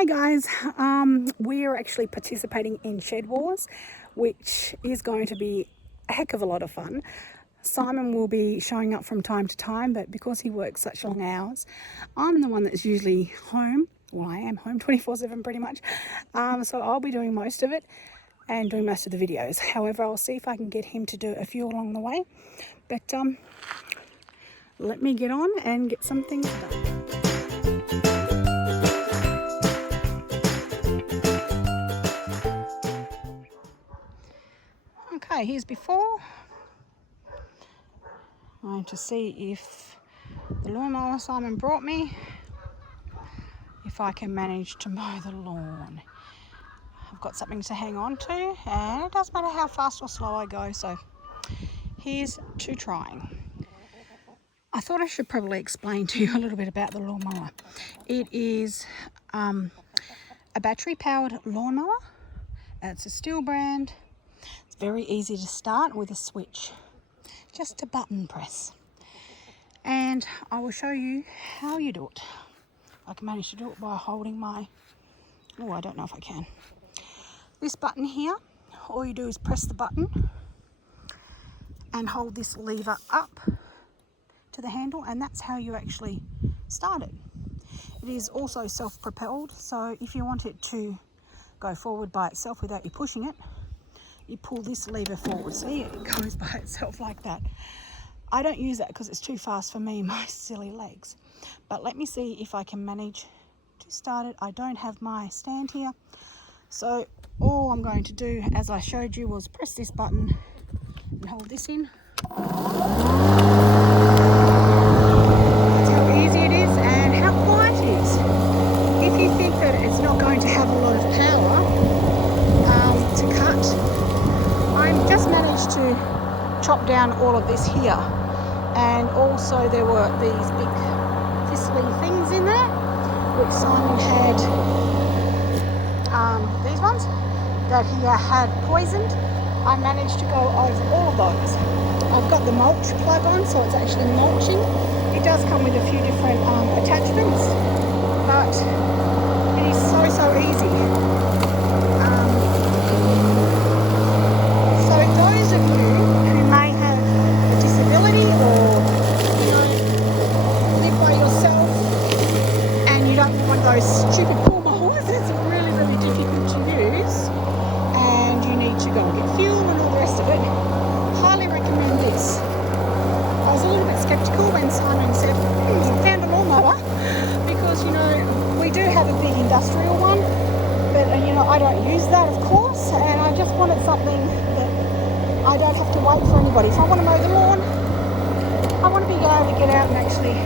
Hi guys, we are actually participating in Shed Wars, which is going to be a heck of a lot of fun. Simon will be showing up from time to time, but because he works such long hours, I'm the one that's usually home. Well, I am home 24/7 pretty much, so I'll be doing most of it and doing most of the videos. However, I'll see if I can get him to do a few along the way, but let me get on and get some things done. Okay, here's before. I'm going to see if the lawnmower Simon brought me, if I can manage to mow the lawn. I've got something to hang on to, and it doesn't matter how fast or slow I go, so here's to trying. I thought I should probably explain to you a little bit about the lawnmower. It is a battery-powered lawnmower. It's a Steel brand. It's very easy to start with a switch. Just a button press. And I will show you how you do it. I can manage to do it by holding my, oh, I don't know if I can. This button here, all you do is press the button and hold this lever up to the handle, and that's how you actually start it. It is also self-propelled, so if you want it to go forward by itself without you pushing it, you pull this lever forward. See, it goes by itself like that. I don't use that because it's too fast for me, my silly legs. But let me see if I can manage to start it. I don't have my stand here. So all I'm going to do, as I showed you, was press this button and hold this in. That's how easy it is and how quiet it is. If you think that it's not going to have a lot of power to cut, I've just managed to chop down all of this here. And also there were these big thistly things in there, which Simon had, these ones that he had poisoned. I managed to go over all of those. I've got the mulch plug on, so it's actually mulching. It does come with a few different attachments, but it is so easy. So those of you who may have a disability or live by yourself and you don't want one of those stupid pull mowers, it's really difficult to use, and you need to go and get fuel and all the rest of it, highly recommend this. I was a little bit skeptical when Simon said, I found a lawnmower, because we do have a big industrial one, but I don't use that, of course, and I just wanted something that I don't have to wait for anybody. If I want to mow the lawn, I want to be able to get out and actually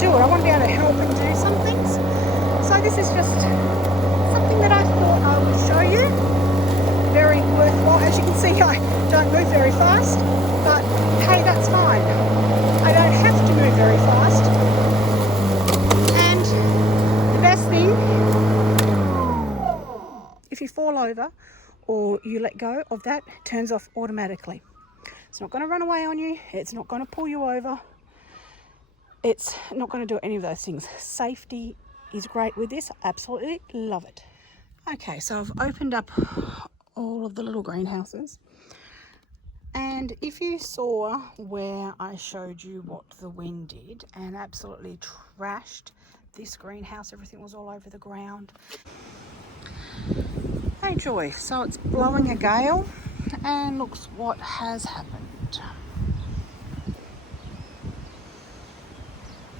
do it. I want to be able to help and do some things. So this is just something that I thought I would show you. Very worthwhile. As you can see, I don't move very fast, but hey, that's fine. I don't have to move very fast. And the best thing, if you fall over or you let go of that, it turns off automatically. It's not going to run away on you. It's not going to pull you over. It's not going to do any of those things. Safety is great with this. Absolutely love it. Okay, so I've opened up all of the little greenhouses. And if you saw where I showed you what the wind did and absolutely trashed this greenhouse, everything was all over the ground. Hey Joy, so it's blowing a gale, and looks what has happened.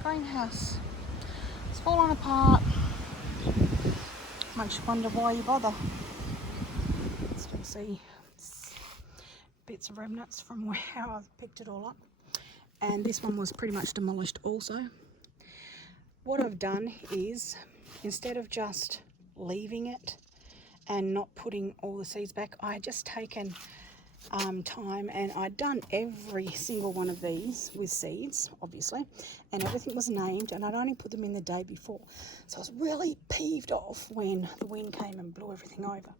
Greenhouse, it's fallen apart. Makes you wonder why you bother. Still see bits of remnants from where I've picked it all up. And this one was pretty much demolished also. What I've done is, instead of just leaving it and not putting all the seeds back, I had just taken time, and I'd done every single one of these with seeds, obviously, and everything was named, and I'd only put them in the day before. So I was really peeved off when the wind came and blew everything over.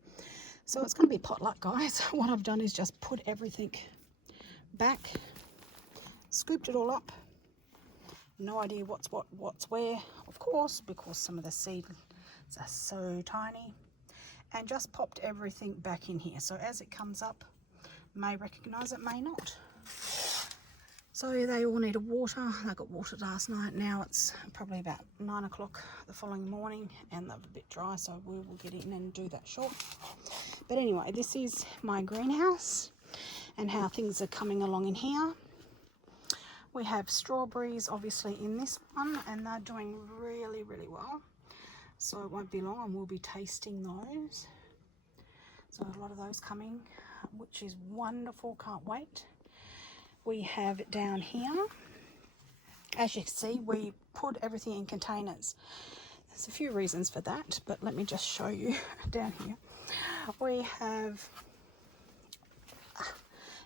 So it's going to be potluck, guys. What I've done is just put everything back, scooped it all up. No idea what's where, of course, because some of the seed It's so tiny. And just popped everything back in here. So as it comes up, may recognise it, may not. So they all needed water. They got watered last night. Now it's probably about 9 o'clock the following morning and they're a bit dry, so we will get in and do that short. But anyway, this is my greenhouse and how things are coming along in here. We have strawberries obviously in this one and they're doing really, really well. So it won't be long and we'll be tasting those. So a lot of those coming, which is wonderful, can't wait. We have it down here. As you can see, we put everything in containers. There's a few reasons for that, but let me just show you down here. We have,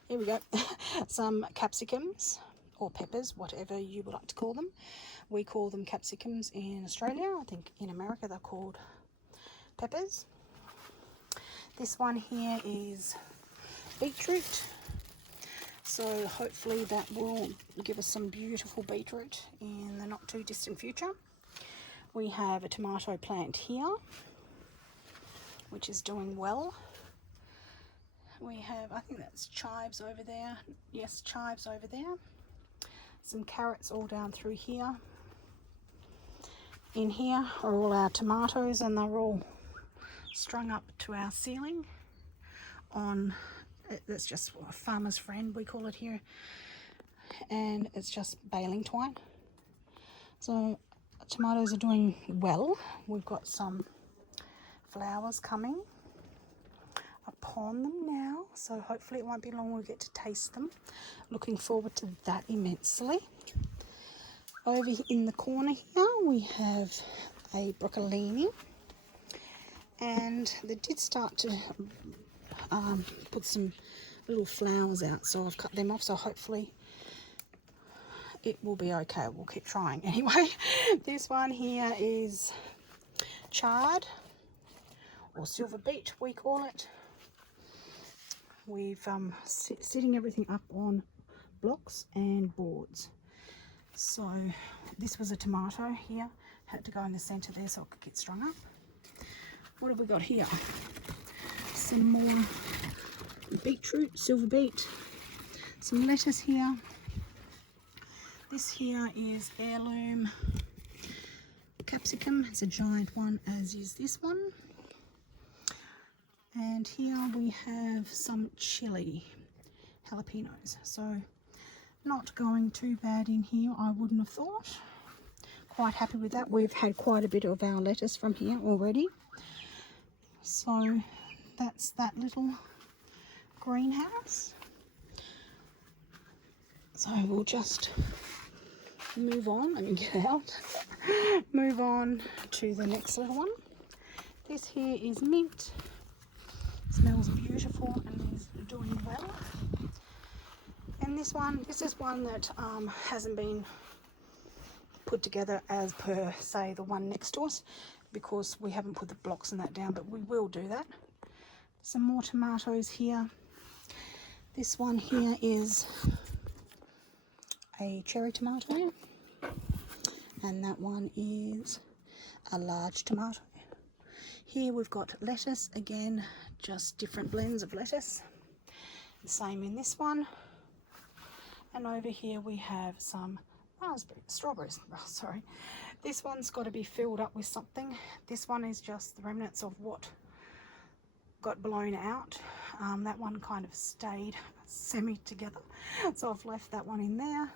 here we go, some capsicums or peppers, whatever you would like to call them. We call them capsicums in Australia. I think in America they're called peppers. This one here is beetroot. So hopefully that will give us some beautiful beetroot in the not too distant future. We have a tomato plant here, which is doing well. We have, I think that's chives over there. Yes, chives over there. Some carrots all down through here. In here are all our tomatoes and they're all strung up to our ceiling on, that's just a farmer's friend we call it here, and it's just baling twine. So tomatoes are doing well. We've got some flowers coming upon them now, so hopefully it won't be long we'll get to taste them. Looking forward to that immensely. Over in the corner here we have a broccolini, and they did start to put some little flowers out, so I've cut them off, so hopefully it will be okay. We'll keep trying anyway. This one here is chard or silver beet we call it. We've sitting everything up on blocks and boards. So this was a tomato here, had to go in the center there so it could get strung up. What have we got here? Some more beetroot, silver beet, some lettuce here. This here is heirloom capsicum. It's a giant one, as is this one. And here we have some chili jalapenos. So not going too bad in here, I wouldn't have thought. Quite happy with that. We've had quite a bit of our lettuce from here already. So that's that little greenhouse. So we'll just move on. Let me get out. Move on to the next little one. This here is mint. Smells beautiful and is doing well. And this is one that hasn't been put together as per say the one next to us, because we haven't put the blocks and that down, but we will do that. Some more tomatoes here. This one here is a cherry tomato, and that one is a large tomato. Here we've got lettuce, again just different blends of lettuce. The same in this one. And over here we have some strawberries. Oh, sorry. This one's got to be filled up with something. This one is just the remnants of what got blown out. That one kind of stayed semi together, so I've left that one in there.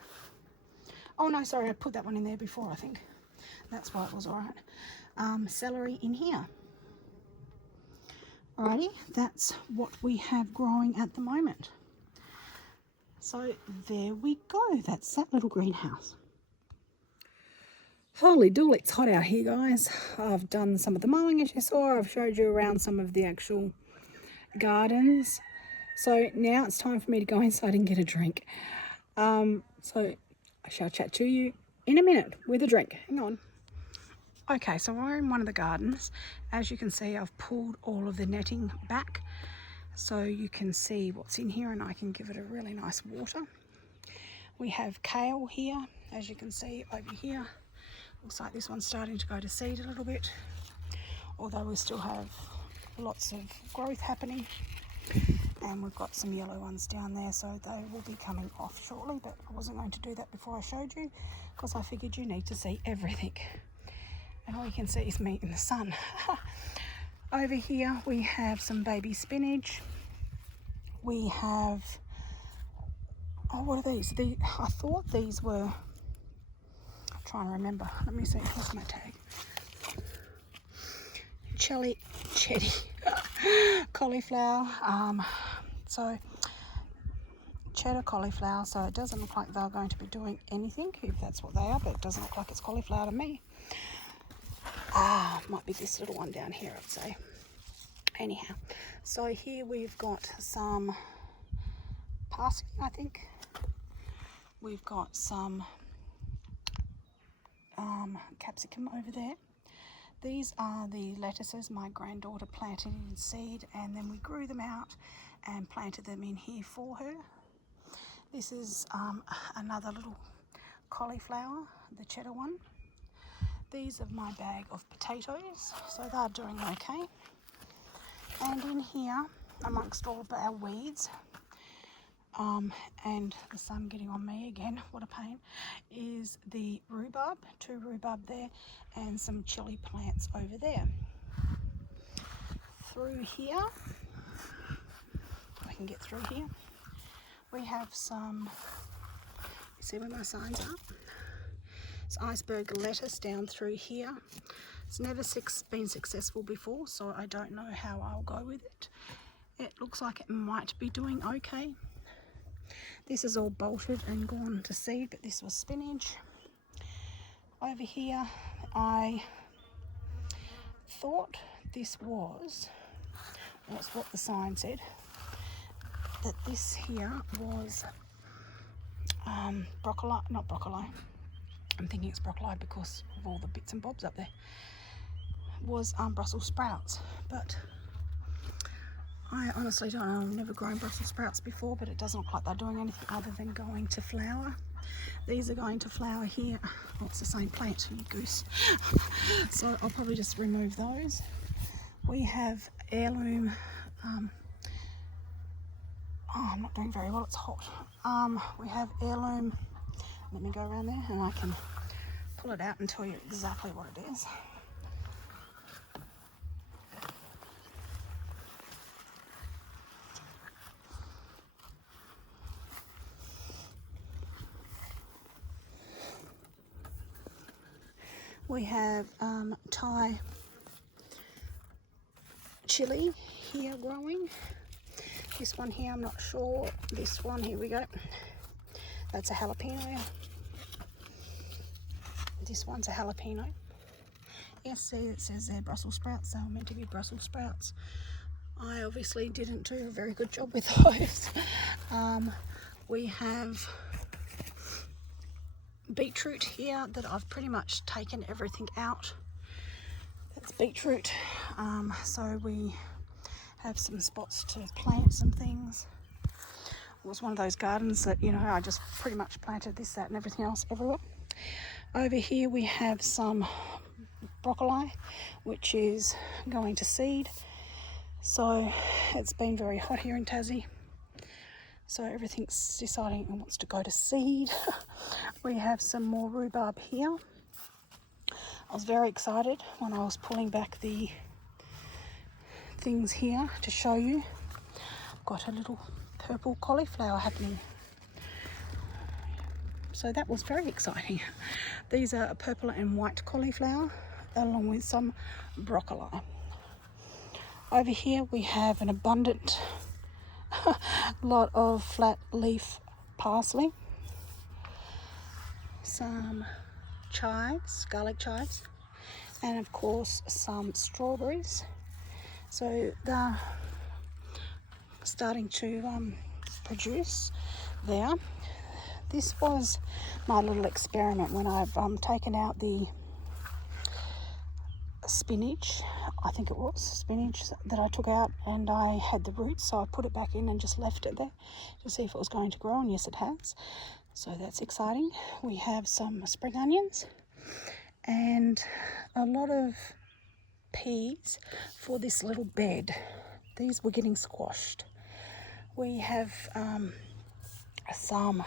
Oh no, sorry, I put that one in there before, I think. That's why it was alright. Celery in here. Alrighty, that's what we have growing at the moment. So there we go. That's that little greenhouse. Holy dooly, it's hot out here, guys. I've done some of the mowing, as you saw. I've showed you around some of the actual gardens. So now it's time for me to go inside and get a drink. So I shall chat to you in a minute with a drink. Hang on. Okay, so we're in one of the gardens. As you can see, I've pulled all of the netting back so you can see what's in here, and I can give it a really nice water. We have kale here, as you can see over here. Looks like this one's starting to go to seed a little bit. although we still have lots of growth happening. And we've got some yellow ones down there, so they will be coming off shortly, but I wasn't going to do that before I showed you because I figured you need to see everything. And all you can see is me in the sun. Over here we have some baby spinach. We have, oh, what are these? I thought these were, I'm trying to remember. Let me see, what's my tag? Cheddar cauliflower. So cheddar cauliflower, so it doesn't look like they're going to be doing anything, if that's what they are, but it doesn't look like it's cauliflower to me. Might be this little one down here, I'd say. Anyhow, so here we've got some parsley, I think. We've got some capsicum over there. These are the lettuces my granddaughter planted in seed, and then we grew them out and planted them in here for her. This is another little cauliflower, the cheddar one. These are my bag of potatoes, so they're doing okay. And in here, amongst all of our weeds, and the sun getting on me again, what a pain, is the rhubarb, 2 rhubarb there, and some chili plants over there. Through here, if I can get through here, we have some, you see where my signs are? It's iceberg lettuce down through here. It's never been successful before, so I don't know how I'll go with it. It looks like it might be doing okay. This is all bolted and gone to seed, but this was spinach. Over here, I thought this was, that's what the sign said, that this here was broccoli, not broccoli, I'm thinking it's broccoli because of all the bits and bobs up there, was Brussels sprouts, but I honestly don't know. I've never grown Brussels sprouts before, but it doesn't look like they're doing anything other than going to flower. These are going to flower here. Oh, it's the same plant, you goose. So I'll probably just remove those. We have heirloom, oh, I'm not doing very well, it's hot. We have heirloom, let me go around there and I can pull it out and tell you exactly what it is. We have Thai chili here growing. This one here, I'm not sure. This one, here we go. That's a jalapeno. This one's a jalapeno. Yes, see, it says they're Brussels sprouts. They were meant to be Brussels sprouts. I obviously didn't do a very good job with those. We have beetroot here that I've pretty much taken everything out. That's beetroot. So we have some spots to plant some things. It was one of those gardens that, you know, I just pretty much planted this, that and everything else everywhere. Over here we have some broccoli, which is going to seed. So it's been very hot here in Tassie. So everything's deciding it wants to go to seed. We have some more rhubarb here. I was very excited when I was pulling back the things here to show you. I've got a little purple cauliflower happening. So that was very exciting. These are purple and white cauliflower along with some broccoli. Over here we have an abundant lot of flat leaf parsley, some chives, garlic chives, and of course some strawberries. So they're starting to produce there. This was my little experiment when I've taken out the spinach, I think it was spinach that I took out, and I had the roots, so I put it back in and just left it there to see if it was going to grow, and yes it has. So that's exciting. We have some spring onions and a lot of peas for this little bed. These were getting squashed. We have some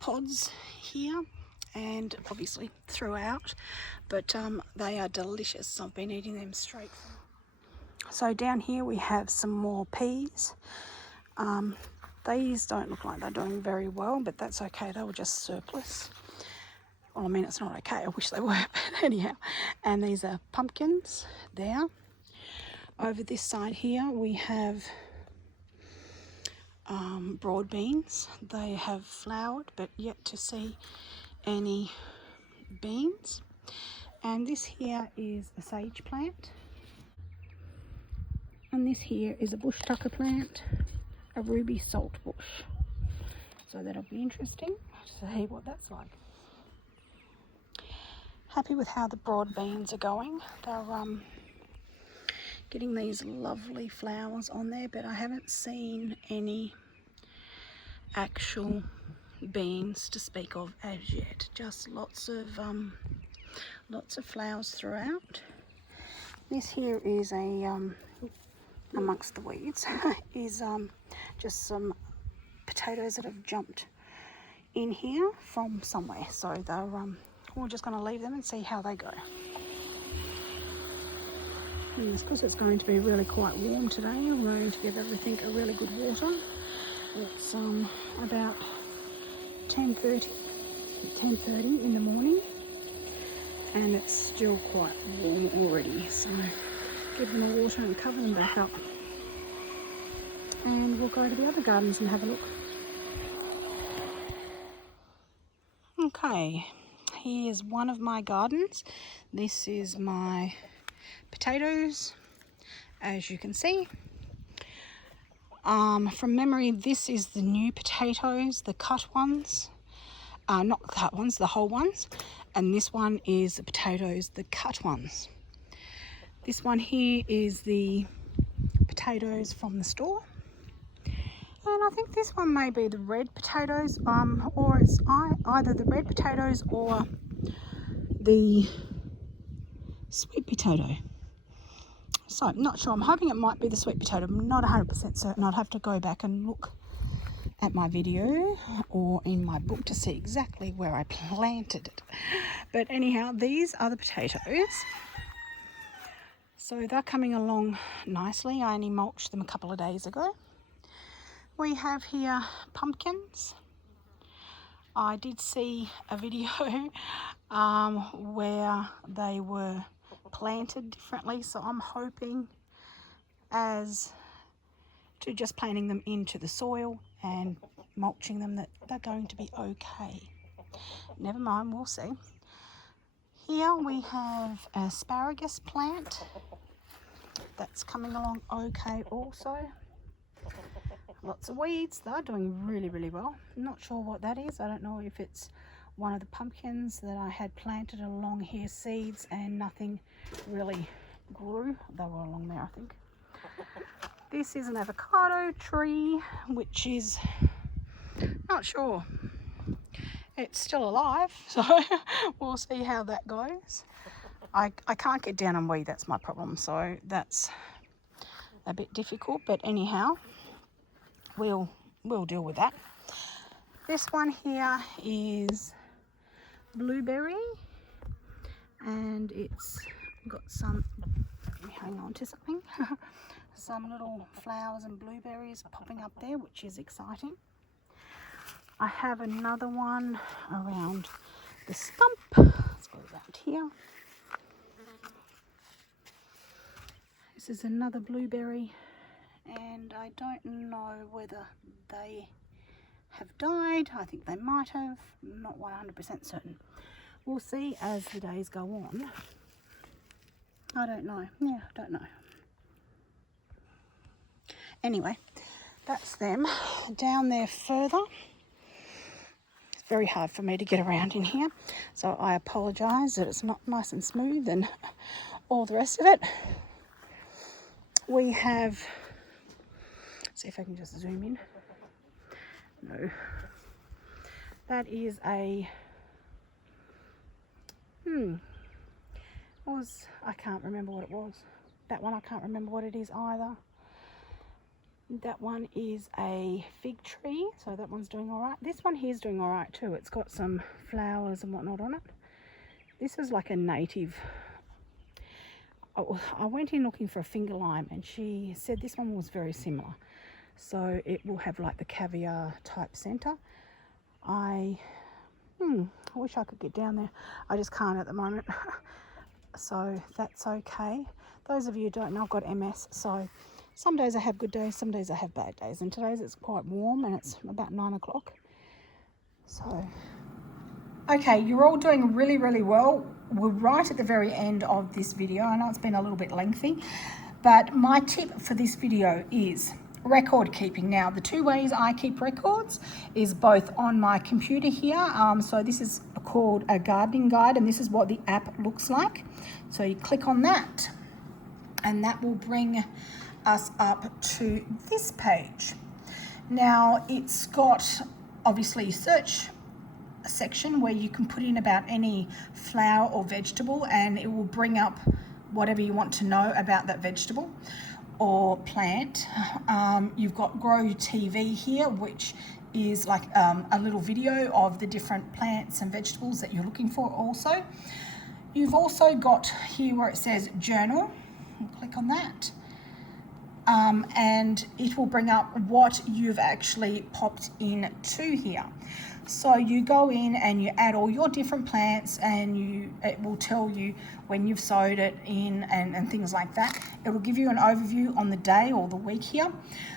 pods here and obviously throughout, but they are delicious. I've been eating them straight from. So down here we have some more peas. These don't look like they're doing very well, but that's okay. They were just surplus. Well, I mean, it's not okay. I wish they were, but anyhow. And these are pumpkins there. Over this side here, we have broad beans. They have flowered, but yet to see any beans. And this here is a sage plant. And this here is a bush tucker plant, a ruby salt bush. So that'll be interesting to see what that's like. Happy with how the broad beans are going. They're getting these lovely flowers on there, but I haven't seen any actual beans to speak of as yet. Just lots of flowers throughout. This here is a amongst the weeds is just some potatoes that have jumped in here from somewhere. So they're we're just going to leave them and see how they go. And it's because it's going to be really quite warm today. I'm going to give everything a really good water. It's about 10:30 in the morning, and it's still quite warm already. So give them a water and cover them back up. And we'll go to the other gardens and have a look. Okay, here's one of my gardens. This is my potatoes, as you can see. From memory, this is the new potatoes, the cut ones. Not the cut ones, the whole ones. And this one is the potatoes, the cut ones. This one here is the potatoes from the store. And I think this one may be the red potatoes, or it's either the red potatoes or the sweet potato. So I'm not sure. I'm hoping it might be the sweet potato. I'm not 100% certain. I'd have to go back and look at my video or in my book to see exactly where I planted it. But anyhow, these are the potatoes. So they're coming along nicely. I only mulched them a couple of days ago. We have here pumpkins. I did see a video where they were planted differently, so I'm hoping as to just planting them into the soil and mulching them that they're going to be okay. Never mind, we'll see. Here we have an asparagus plant that's coming along okay also. Lots of weeds. They're doing really, really well. I'm not sure what that is. I don't know if it's one of the pumpkins that I had planted along here, seeds, and nothing really grew. They were along there, I think. This is an avocado tree, which is not sure. It's still alive, so we'll see how that goes. I can't get down and weed, that's my problem, so that's a bit difficult, but anyhow, we'll deal with that. This one here is blueberry, and it's got some, let me hang on to something, some little flowers and blueberries popping up there, which is exciting. I have another one around the stump. Let's go around here. This is another blueberry, and I don't know whether they have died. I think they might have. I'm not 100% certain. We'll see as the days go on. I don't know. Yeah, I don't know. Anyway, that's them. Down there further, it's very hard for me to get around in here, so I apologise that it's not nice and smooth and all the rest of it. We have, let's see if I can just zoom in. No, that is a I can't remember what it was. That one I can't remember what it is either. That one is a fig tree, so that one's doing all right. This one here is doing all right too. It's got some flowers and whatnot on it. This is like a native. I went in looking for a finger lime and she said this one was very similar. So it will have like the caviar type centre. I wish I could get down there. I just can't at the moment. So that's okay. Those of you who don't know, I've got MS, so some days I have good days, some days I have bad days. And today's it's quite warm and it's about 9 o'clock. So, okay, you're all doing really, really well. We're right at the very end of this video. I know it's been a little bit lengthy, but my tip for this video is record keeping. Now, the two ways I keep records is both on my computer here. So this is called a gardening guide, and this is what the app looks like. So you click on that, and that will bring us up to this page. Now, it's got obviously search section where you can put in about any flower or vegetable, and it will bring up whatever you want to know about that vegetable or plant. You've got Grow TV here, which is like a little video of the different plants and vegetables that you're looking for also. You've also got here where it says journal. Click on that. And it will bring up what you've actually popped into here. So you go in and you add all your different plants, and it will tell you when you've sowed it in and things like that. It will give you an overview on the day or the week here.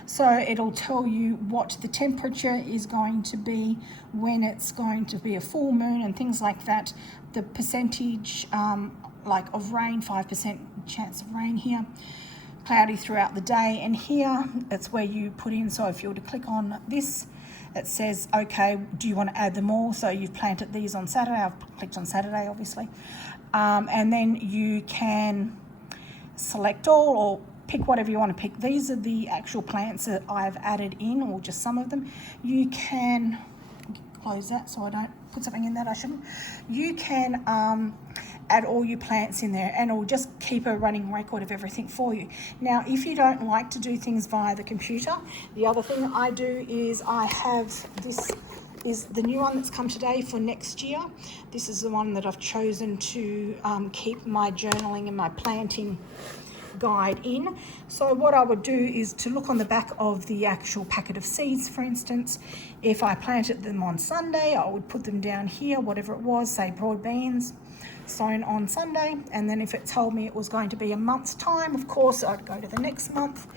So it'll tell you what the temperature is going to be, when it's going to be a full moon and things like that. The percentage like of rain, 5% chance of rain here. Cloudy throughout the day, and here it's where you put in. So if you were to click on this, it says, okay, do you want to add them all? So you've planted these on Saturday. I've clicked on Saturday, obviously. And then you can select all or pick whatever you want to pick. These are the actual plants that I've added in, or just some of them. You can close that so I don't put something in that I shouldn't. You can add all your plants in there, and it'll just keep a running record of everything for you. Now, if you don't like to do things via the computer, the other thing I do is I have this is the new one that's come today for next year. This is the one that I've chosen to keep my journaling and my planting guide in. So what I would do is to look on the back of the actual packet of seeds. For instance, if I planted them on Sunday, I would put them down here, whatever it was, say broad beans sown on Sunday, and then if it told me it was going to be a month's time, of course I'd go to the next month,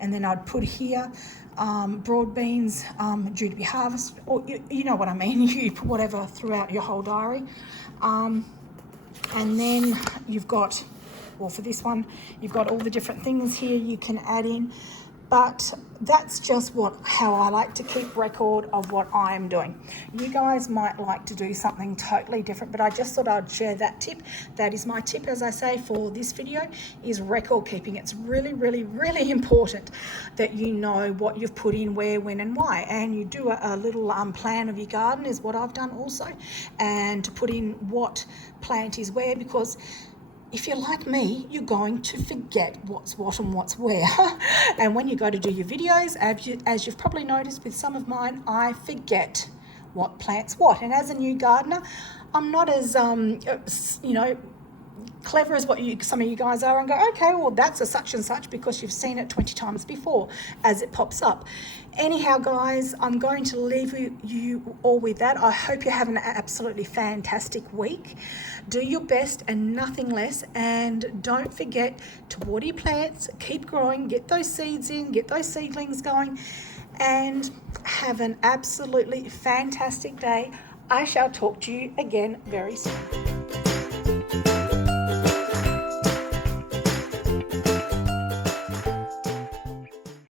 and then I'd put here broad beans due to be harvested, or you know what I mean. You put whatever throughout your whole diary, and then you've got, well, for this one you've got all the different things here you can add in. But that's just how I like to keep record of what I'm doing. You guys might like to do something totally different, but I just thought I'd share that tip. That is my tip, as I say, for this video, is record keeping. It's really, really, really important that you know what you've put in, where, when, and why. And you do a little plan of your garden is what I've done also, and to put in what plant is where, because if you're like me, you're going to forget what's what and what's where. And when you go to do your videos, as you've probably noticed with some of mine, I forget what plant's what. And as a new gardener, I'm not as, clever as what some of you guys are, and go, okay, well, that's a such and such because you've seen it 20 times before as it pops up. Anyhow, guys, I'm going to leave you all with that. I hope you're having an absolutely fantastic week. Do your best and nothing less, and don't forget to water your plants, keep growing, get those seeds in, get those seedlings going, and have an absolutely fantastic day. I shall talk to you again very soon.